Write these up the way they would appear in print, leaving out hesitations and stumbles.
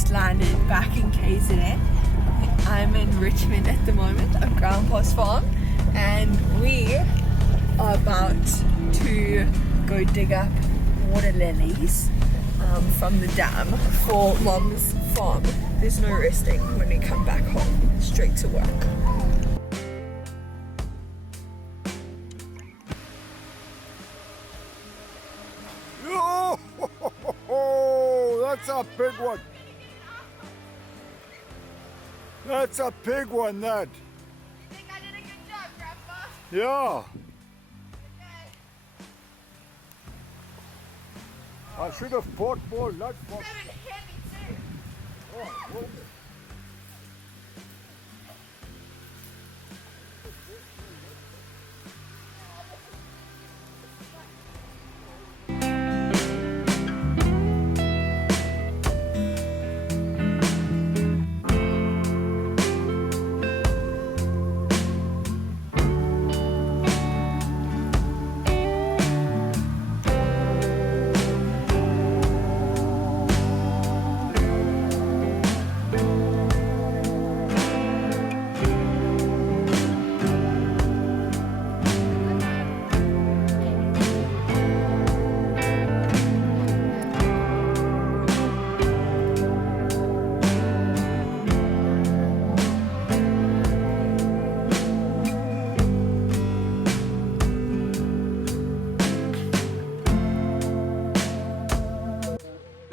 just landed back in KZN. I'm in Richmond at the moment on Grandpa's farm, and we are about to go dig up water lilies from the dam for Mom's farm. There's no resting when we come back home, straight to work. Oh, that's a big one. That's a big one, that. You think I did a good job, Grandpa? Yeah. Okay. I should have bought more nut box. Very heavy too. Oh, okay.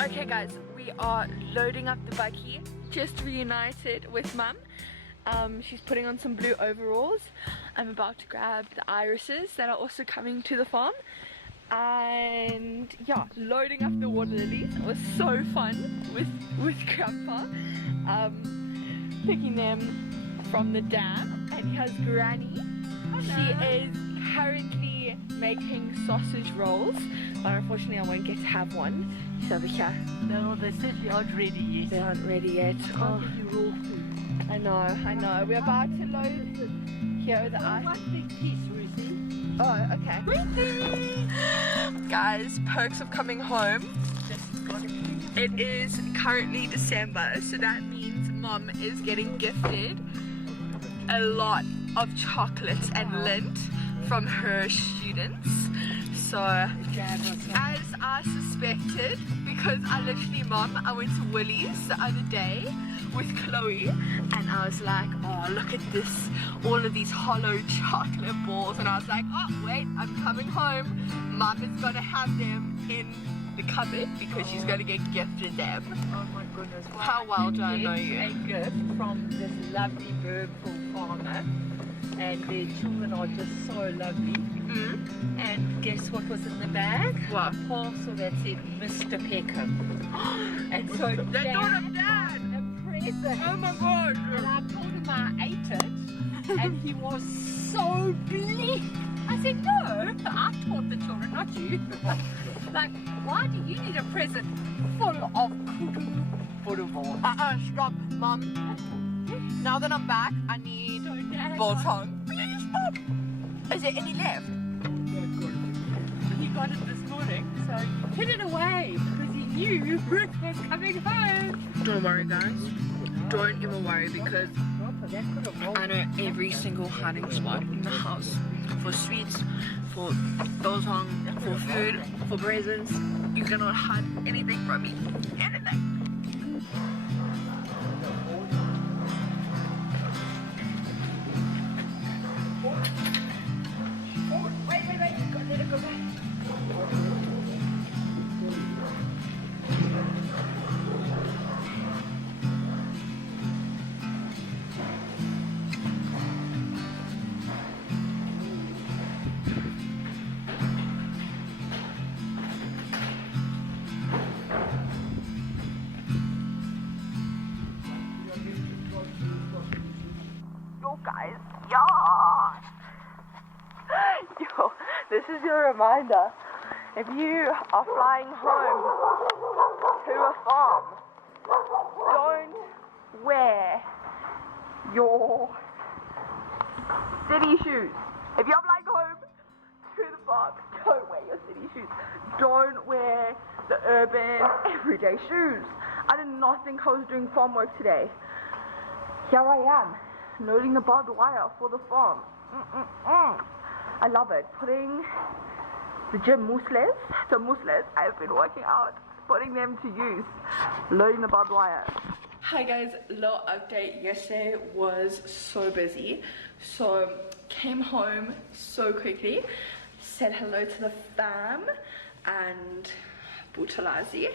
Okay guys, we are loading up the buggy. Just reunited with Mum. She's putting on some blue overalls. I'm about to grab the irises that are also coming to the farm. And yeah, loading up the water lilies. It was so fun with Grandpa. Picking them from the dam. And he has Granny. She is currently making sausage rolls, but unfortunately I won't get to have one. She's over here. No, they certainly aren't ready yet. They aren't ready yet. Can't give you raw food. I know. We're about to load here the ice. One big piece, Ruthie. Oh, okay. Guys, perks of coming home. It is currently December, so that means Mom is getting gifted a lot of chocolates and lint from her students. So, as I suspected, because I went to Woolies the other day with Chloe, and I was like, oh, look at this, all of these hollow chocolate balls, and I was like, oh wait, I'm coming home, Mum is gonna have them in the cupboard because she's gonna get gifted them. Oh my goodness. How well do I know A you? gift from this lovely Bergville farmer, and their children are just so lovely. And guess what was in the bag? What? A parcel that said Mr. Peckham. And so They're not of Dad! a present. Oh my god! And I told him I ate it, and he was so bleak. I said, no, I taught the children, not you. Like, why do you need a present full of kudu? Stop, Mum. Now that I'm back, I need biltong. Please, Mum. Is there any left? He got it this morning, so he hid it away because he knew Ruth was coming home. Don't worry, guys. Don't even worry because I know every single hiding spot in the house for sweets, for biltong, for food, for presents. You cannot hide anything from me. Anything. Wait, let it go back. Yo guys, yo, this is your reminder. If you are flying home to a farm, don't wear your city shoes. If you're flying home to the farm, don't wear your city shoes. Don't wear the urban everyday shoes. I did not think I was doing farm work today. Here I am, loading the barbed wire for the farm. I love it. Putting the gym mousles, I've been working out, putting them to use, loading the barbed wire. Hi guys, little update. Yesterday was so busy, so came home so quickly, said hello to the fam and waterlilies,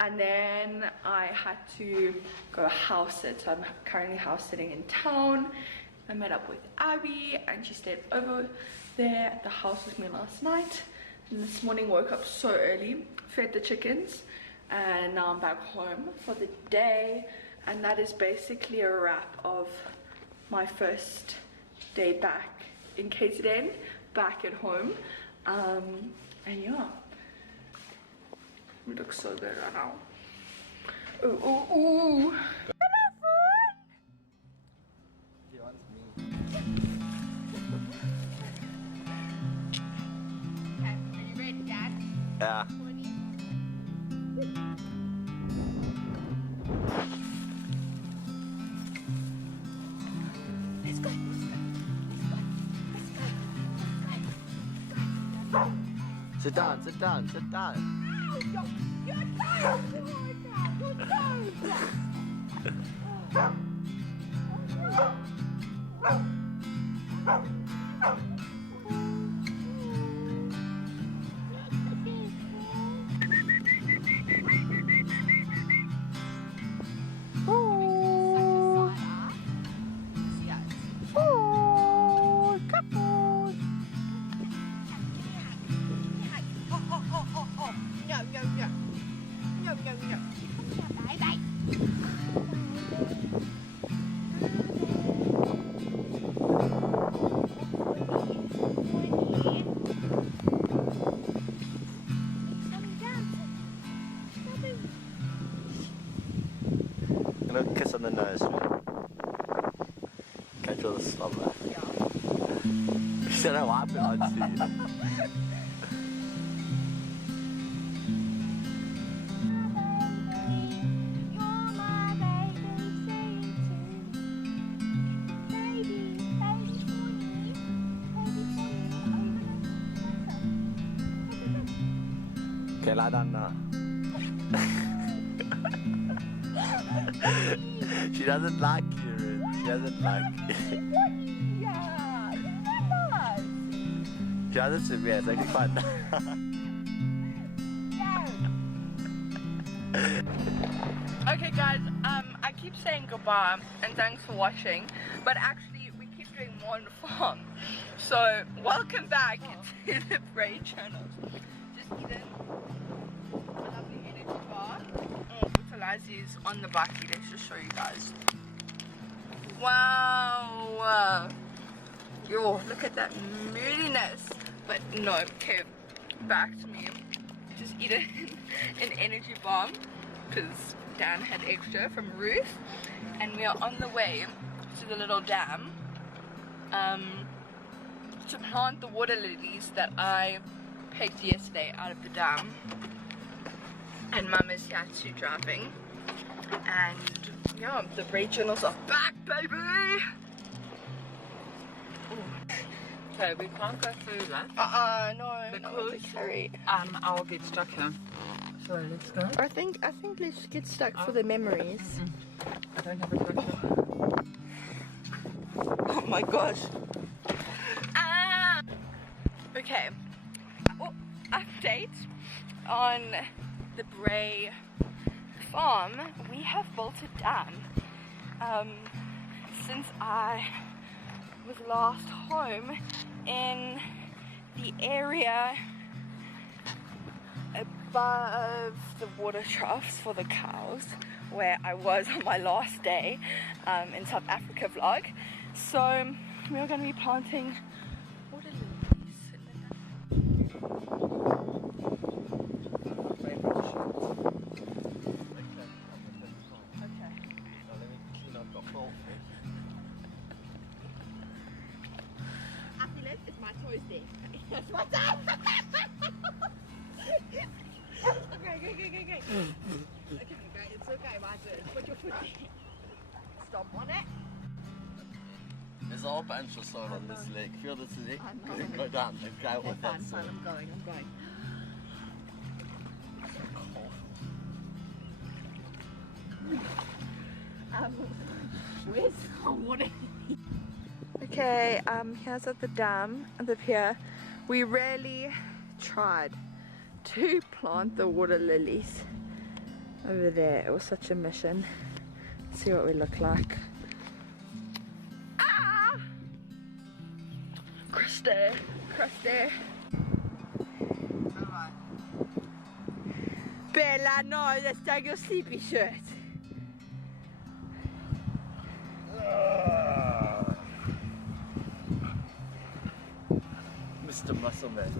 and then I had to go house sit. So I'm currently house sitting in town. I met up with Abby and she stayed over there at the house with me last night, and this morning woke up so early, fed the chickens, and now I'm back home for the day. And that is basically a wrap of my first day back in KZN, back at home. And yeah, it looks so good right now. Ooh, ooh, ooh. He wants me. Okay, are you ready, Dad? Yeah. Let's go. Sit down, sit down, sit down. You're tired. You're A little kiss on the nose. Catch all the slobber. You don't know what happened, I see. Okay, lie down now. She doesn't like you, Ruth. She doesn't like you. She doesn't sit here, it's actually quite nice. Okay guys, I keep saying goodbye and thanks for watching, but actually we keep doing more on the farm. So welcome back to the Bray channel. Just eating a lovely energy bar. Waterlilies on the bike. Let's just show you guys. Wow. Yo, look at that moodiness. But no, okay, back to me. Just eating an energy bomb because Dan had extra from Ruth, and we are on the way to the little dam to plant the water lilies that I picked yesterday out of the dam. And Mum is here too driving, and yeah, the Bray channels are back, baby. Okay, we can't go through that No, because sorry. I'll get stuck here. So let's go. I think let's get stuck for the memories. I don't have a tractor. Oh my gosh. Okay. Oh, update on the Bray farm. We have built a dam. Since I was last home in the area above the water troughs for the cows, where I was on my last day in South Africa vlog. So we are going to be planting water lilies in the It's my toys there. That's what's up. Okay. Okay, it's okay. Put your foot there. Stomp on it. There's a whole bunch of soil on this leg. Feel this leg? I know. Go down and go with that soil. I'm going. Where's the water? Okay, here's at the dam, at the pier. We really tried to plant the water lilies over there. It was such a mission. Let's see what we look like. Ah! Christy. Bella, no, let's take your sleepy shirt. Mr. Muscle Man.